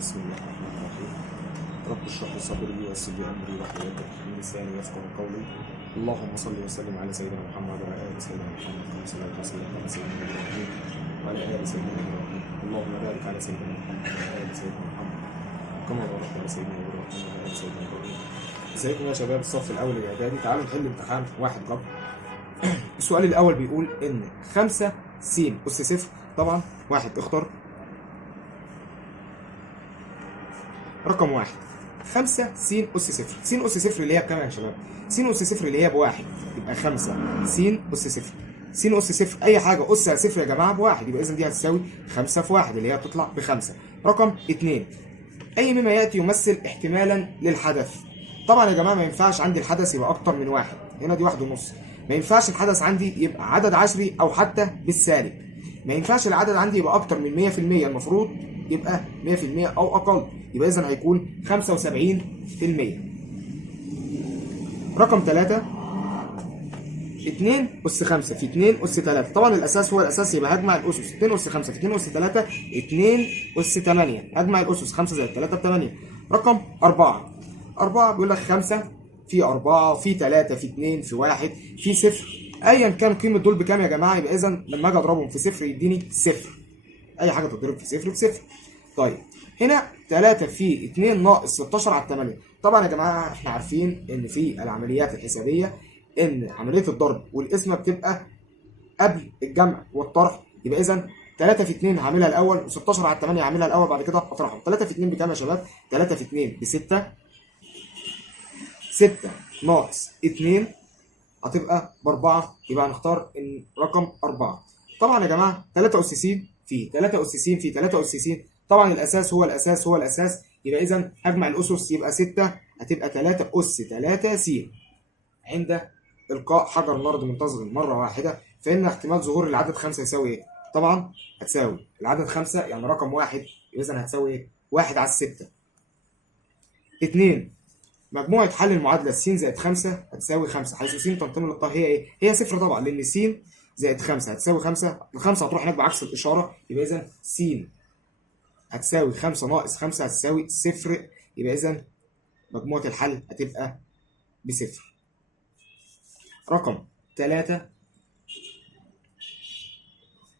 بسم الله الرحمن الرحيم. رب اشرح لي صدري ويسر لي امري واحلل عقدة من لساني يفقهوا قولي. اللهم صل وسلم على سيدنا محمد وعلى ال سيدنا محمد كما صليت وسلمت على سيدنا ابراهيم وعلى ال سيدنا ابراهيم. اللهم بارك على سيدنا محمد وعلى ال سيدنا محمد كما باركت على سيدنا ابراهيم وعلى ال سيدنا ابراهيم. ازيكم يا شباب الصف الاول الاعدادي؟ تعالوا نحل امتحان واحد قبل. السؤال الاول بيقول ان 5 س اس صفر. طبعا واحد اختار رقم واحد 5 س أس صفر. س أس صفر اللي هي بكام يا شباب؟ س أس صفر اللي هي بواحد، يبقى 5 س أس صفر. س أس صفر أي حاجة أسها صفر يا جماعة بواحد، يبقى إذا دي هتساوي 5 في 1 اللي هي بتطلع ب5. رقم 2 أي مما يأتي يمثل احتمالا للحدث. طبعا يا جماعة ما ينفعش عندي الحدث يبقى أكتر من واحد، هنا دي 1.5. ما ينفعش الحدث عندي يبقى عدد عشري أو حتى بالسالب. ما ينفعش العدد عندي يبقى أكتر من 100%، المفروض يبقى 100% أو أقل، يبقى إذا هيكون 75%. رقم 3 2 أس 5 في 2 أس 3. طبعا الأساس هو الأساس، يبقى هجمع الأسس. 2 أس 5 في 2 أس 3 2 أس 8. هجمع الأسس 5 زائد 3 ب8. رقم 4 بيقول لك 5 في 4 في 3 في 2 في 1 في 0. أيا كان قيمة دول بكام يا جماعة، يبقى إذا لما أجي أضربهم في 0 يديني 0. أي حاجة تضرب في 0 بصفر. طيب هنا 3 في 2 ناقص 16 على 8. طبعا يا جماعه احنا عارفين ان في العمليات الحسابيه ان عمليه الضرب والقسمه بتبقى قبل الجمع والطرح، يبقى اذا 3 في 2 هعملها الاول و16 على 8 هعملها الاول بعد كده اطرحهم. 3 في 2 بكام يا شباب؟ 3 في 2 ب 6. 6 ناقص 2 هتبقى ب4، يبقى هنختار الرقم 4. طبعا يا جماعه 3 اس س في 3 اس س في 3 اس س. طبعا الاساس هو الاساس هو الاساس، يبقى اذا هجمع الاسس يبقى 6 هتبقى 3 اس 3 س. عند القاء حجر الارض منتظم مره واحده فان احتمال ظهور العدد 5 يساوي ايه؟ طبعا هتساوي العدد 5 يعني رقم 1، يبقى اذا هتساوي ايه؟ 1 على 6. 2 مجموعه حل المعادله س زائد 5 هتساوي 5، حيث س تنتمي للطه هي ايه؟ هي صفر طبعا، لان س زائد 5 هتساوي 5. ال5 هتروح هناك بعكس الاشاره، يبقى اذا س هتساوي 5 ناقص 5 هتساوي 0، يبقى إذا مجموعة الحل هتبقى بصفر. رقم 3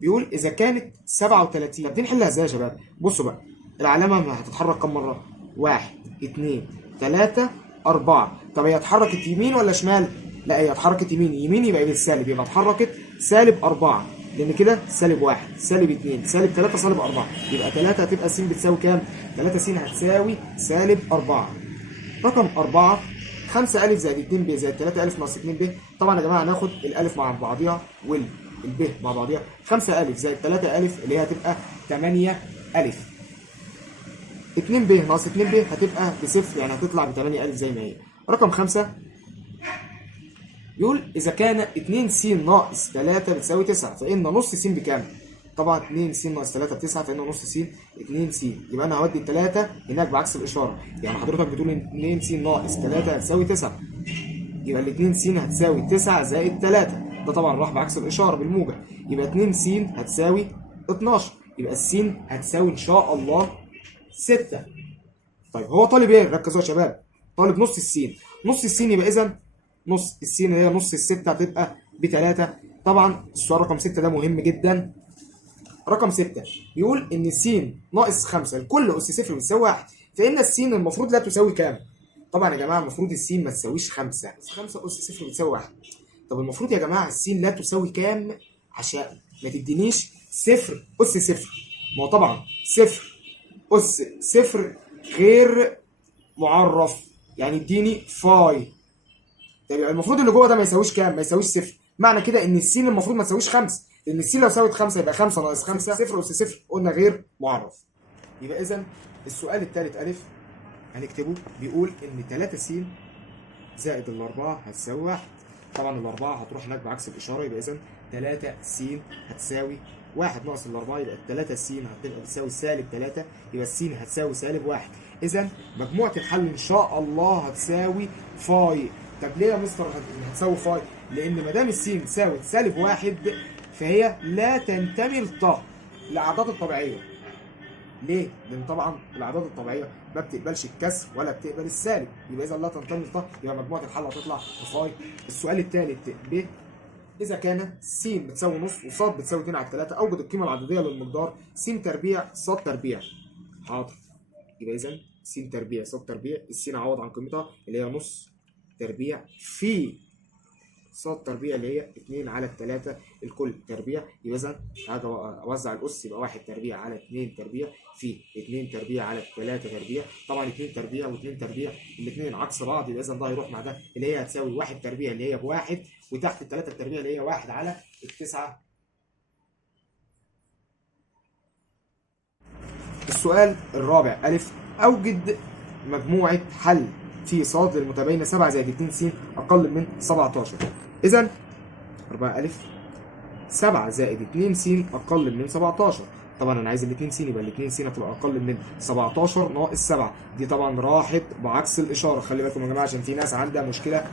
بيقول إذا كانت 37. طب دي نحلها إزاي يا شباب؟ بصوا بقى، العلامة هتتحرك كم مرة؟ 1 2 3 4. طب هي اتحركت يمين ولا شمال؟ لا هي اتحركت يمين، يمين يبقى بالسالب، يبقى اتحركت سالب 4، لان كده سالب 1 سالب 2 سالب 3 سالب 4، يبقى 3 هتبقى س بتساوي كام؟ 3 س هتساوي سالب 4. رقم 4 5 أ زائد 2 ب زائد 3 أ ناقص 2 ب. طبعا يا جماعه هناخد الالف مع بعضيها والب مع بعضيها. 5 أ زائد 3 أ اللي هي هتبقى 8 أ. 2 ب ناقص 2 ب هتبقى بصفر، يعني هتطلع ب 8 أ زي ما هي. رقم 5 يقول إذا كان 2 س ناقص 3 بتساوي 9، فإن نص س بكام؟ طبعا 2 س ناقص 3 ب9، فإن نص س 2 س. يبقى أنا هودي ال3 هناك بعكس الإشارة، يعني حضرتك بتقول 2 س ناقص 3 هتساوي 9، يبقى ال 2 س هتساوي 9 زائد 3، ده طبعا راح بعكس الإشارة بالموجب، يبقى 2 س هتساوي 12، يبقى الس هتساوي إن شاء الله 6. طيب هو طالب إيه؟ ركزوا يا شباب، طالب نص السين. نص السين يبقى إذا نص السين اللي هي نص الستة هتبقى ب3. طبعا السؤال رقم 6 ده مهم جدا. رقم 6 بيقول ان س ناقص 5 لكل اس صفر بتساوي 1، فان السين المفروض لا تساوي كام؟ طبعا يا جماعه المفروض السين ما تساويش 5. 5 اس صفر بتساوي 1. طب المفروض يا جماعه السين لا تساوي كام عشان ما تدينيش صفر اس صفر؟ ما هو طبعا صفر اس صفر غير معرف، يعني اديني فاي. طيب المفروض اللي جوه ده ما يساويش كام؟ ما يساويش صفر. معنى كده ان السين المفروض ما تساويش 5، لان السين لو ساوت 5 يبقى 5 ناقص 5 صفر اس صفر قلنا غير معرف. يبقى اذا السؤال الثالث الف هنكتبه بيقول ان 3 س زائد ال4 هتساوي 1. طبعا ال4 هتروح هناك بعكس الاشاره، يبقى اذا 3 س هتساوي 1 ناقص ال4 يبقى 3 س هتبقى بتساوي سالب 3، يبقى الس هتساوي سالب 1. اذا مجموعه الحل ان شاء الله هتساوي فاي. طب ليه يا مستر هتساوي فاي؟ لان ما دام السين تساوي سالب 1 فهي لا تنتمي للطه الاعداد الطبيعيه، ليه؟ لان طبعا الاعداد الطبيعيه ما بتقبلش الكسر ولا بتقبل السالب، يبقى اذا لا تنتمي لطه، يبقى مجموعه الحل هتطلع بفاي. السؤال الثالث ب، اذا كان س بتساوي نص وص بتساوي 2 على 3 اوجد القيمه العدديه للمقدار س تربيع ص تربيع. حاضر، يبقى اذا س تربيع ص تربيع، الس عوض عن قيمتها اللي هي نص تربيع في ص تربيع اللي هي 2 على 3 الكل تربيع. يبقى اذا هاجي اوزع الاس، يبقى 1 تربيع على 2 تربيع في 2 تربيع على 3 تربيع. طبعا 2 تربيع و2 تربيع الاثنين عكس بعض، يبقى اذا ده هيروح مع ده اللي هي هتساوي 1 تربيع اللي هي بواحد، وتحت ال 3 تربيع اللي هي 1 على 9. السؤال الرابع ألف، أوجد مجموعة حل في ص للمتباينة 7 زائد 2 س أقل من 17. إذا 4 ألف 7 زائد 2 س أقل من 17. طبعا أنا عايز ال 2 س، يبقى ال 2 س هتبقى أقل من 17 ناقص 7. دي طبعا راحت بعكس الإشارة، خلي بالكم يا جماعة عشان في ناس عندها مشكلة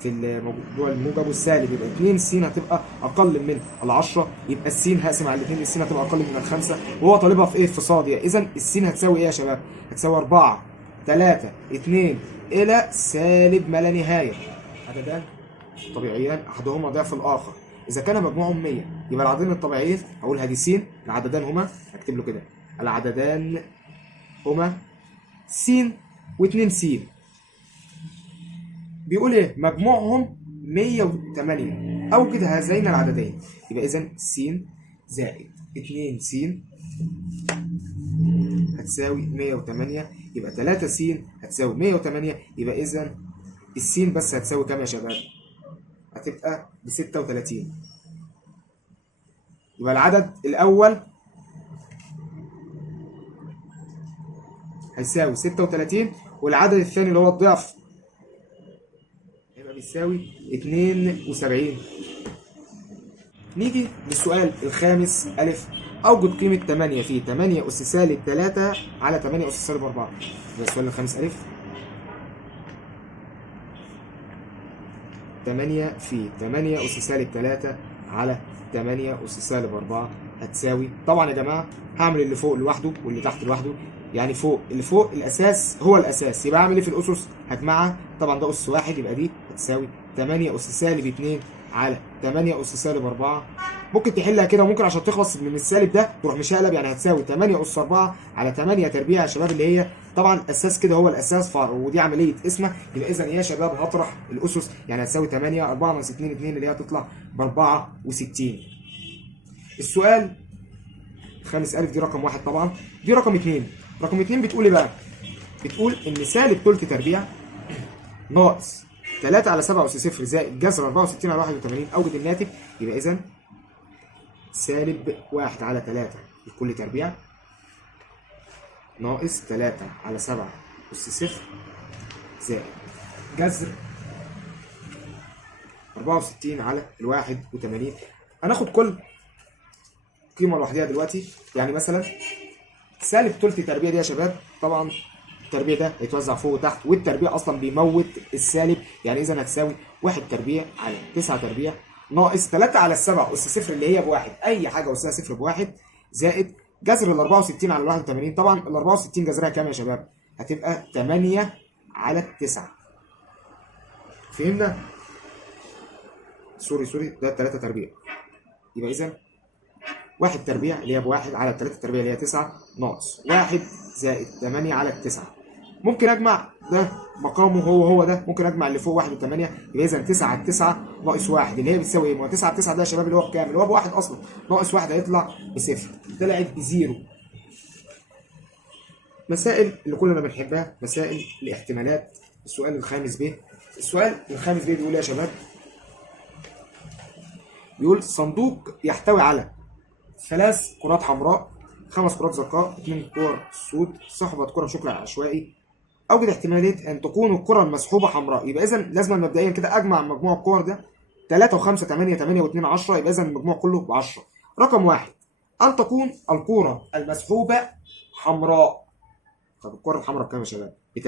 في الموضوع الموجب والسالب. يبقى 2 س هتبقى اقل من ال10، يبقى السين هقسم على الاثنين، السين هتبقى اقل من ال5، وهو طالبها في ايه؟ في صاد. اذا السين هتساوي ايه يا شباب؟ هتساوي 4 3 2 الى سالب ما لا نهايه. عددان طبيعيان احدهما ضعف الاخر، اذا كان مجموعهم 100 يبقى العددين الطبيعيين هقول هذه س، العددان هما، هكتب له كده العددان هما س و2 س. بيقول ايه؟ مجموعهم 108، اوجد هذين العددين. يبقى اذا س زائد 2 س هتساوي 108، يبقى 3 س هتساوي 108، يبقى اذا السين بس هتساوي كام يا شباب؟ هتبقى ب 36. يبقى العدد الاول هيساوي 36، والعدد الثاني اللي هو الضعف بيساوي 72. نيجي للسؤال الخامس ألف، أوجد قيمة 8 في 8 أس سالب 3 على 8 أس سالب 4. ده السؤال الخامس ألف. 8 في 8 أس سالب 3 على 8 أس سالب 4 هتساوي، طبعا يا جماعة هعمل اللي فوق لوحده واللي تحت لوحده، يعني فوق اللي فوق الأساس هو الأساس، يبقى أعمل إيه في الأسس؟ هجمعها، طبعا ده أس واحد يبقى دي هتساوي 8 أس سالب 2 على 8 أس سالب 4. ممكن تحلها كده، وممكن عشان تخلص من السالب ده تروح مشقلب، يعني هتساوي 8 أس 4 على 8 تربيع يا شباب، اللي هي طبعا الأساس كده هو الأساس، ودي عملية قسمة. يبقى إذا يا شباب هطرح الأسس، يعني هتساوي 8 4 ناقص 2 2 اللي هي هتطلع ب 64. السؤال الخامس ألف دي رقم واحد، طبعا دي رقم 2. رقم 2 بتقول ايه بقى؟ بتقول ان سالب تلت تربيع ناقص 3 على 7 أس 0 زائد جذر 64 على 81 اوجد الناتج. يبقى اذا سالب 1 على 3 لكل تربيع ناقص 3 على 7 أس 0 زائد جذر 64 على 81. هناخد كل قيمة لوحدها دلوقتي، يعني مثلا سالب تلت تربيع دي يا شباب، طبعا التربيع ده هيتوزع فوق وتحت، والتربيع اصلا بيموت السالب، يعني اذا هتساوي 1 تربيع على 9 تربيع ناقص 3 على 7 أس 0 اللي هي بواحد، اي حاجه اسها 0 بواحد، زائد جذر ال 64 على 81. طبعا ال 64 جذرها كام يا شباب؟ هتبقى 8 على 9. فهمنا؟ سوري ده 3 تربيع. يبقى اذا 1 تربيع اللي هي بواحد على 3 تربيع اللي هي 9 ناقص 1 زائد 8 على 9. ممكن اجمع ده مقامه هو ده، ممكن اجمع اللي فوق 1 و8، يبقى اذا 9 على 9 ناقص 1 اللي هي بتساوي ايه؟ ما هو 9 على 9 ده يا شباب اللي هو بكام؟ اللي هو بواحد اصلا، ناقص 1 هيطلع بصفر، طلعت بزيرو. مسائل اللي كلنا بنحبها، مسائل الاحتمالات. السؤال الخامس ب، السؤال الخامس ب بيقول ايه يا شباب؟ بيقول صندوق يحتوي على 3 كرات حمراء، 5 كرات زرقاء، 2 كور سود، صحبة كرة بشكل عشوائي. أوجد احتمالية أن تكون الكرة المسحوبة حمراء. يبقى إذا لازم مبدئيا كده أجمع مجموع الكور ده 3 و5 8 8 و2 10، يبقى إذا المجموع كله ب 10. رقم 1 أن تكون الكرة المسحوبة حمراء. طب الكرة الحمراء بكام يا شباب؟ ب3،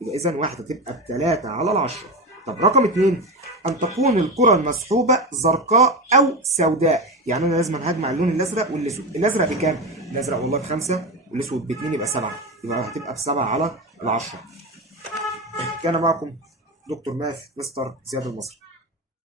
يبقى إذا 1 هتبقى ب3 على 10. طب رقم 2 أن تكون الكرة المسحوبة زرقاء أو سوداء، يعني أنا لازم هجمع اللون الأزرق والأسود. الأزرق بكام؟ الأزرق والله ب5، والاسود ب2 يبقى 7، يبقى هتبقى ب7 على ال10. كان معكم دكتور ماث مستر زياد المصري.